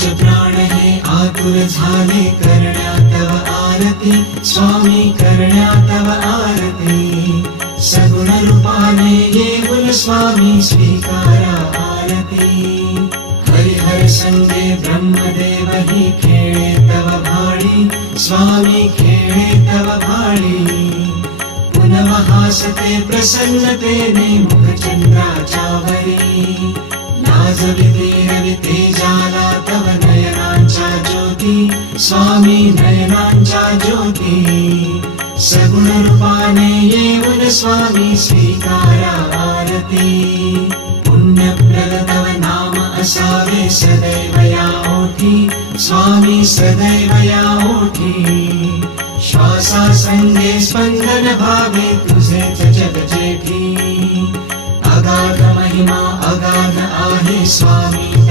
पंच प्राण हे आतुर झाले करण्या तव आरती स्वामी करण्या तव आरती सगुण रूपाने येऊन स्वामी स्वीकारा आरती हरिहर संगे ब्रह्मदेव ही खेळे तव भाळी स्वामी खेळे तव भाळी पुनः हासते प्रसन्नतेने मुखचंद्राच्यावरी लाजविते रविते जाला तव नयनांच्या ज्योती स्वामी नयनांच्या ज्योती सगुण रूपाने येऊन स्वामी स्वीकारा आरती पुण्यप्रद तव नाम असावे सदैव या ओठी स्वामी सदैव या ओठी श्वासा संगे स्पंदन भावे तुझेच जग जेठी अगाध महिमा अगाध आहे स्वामी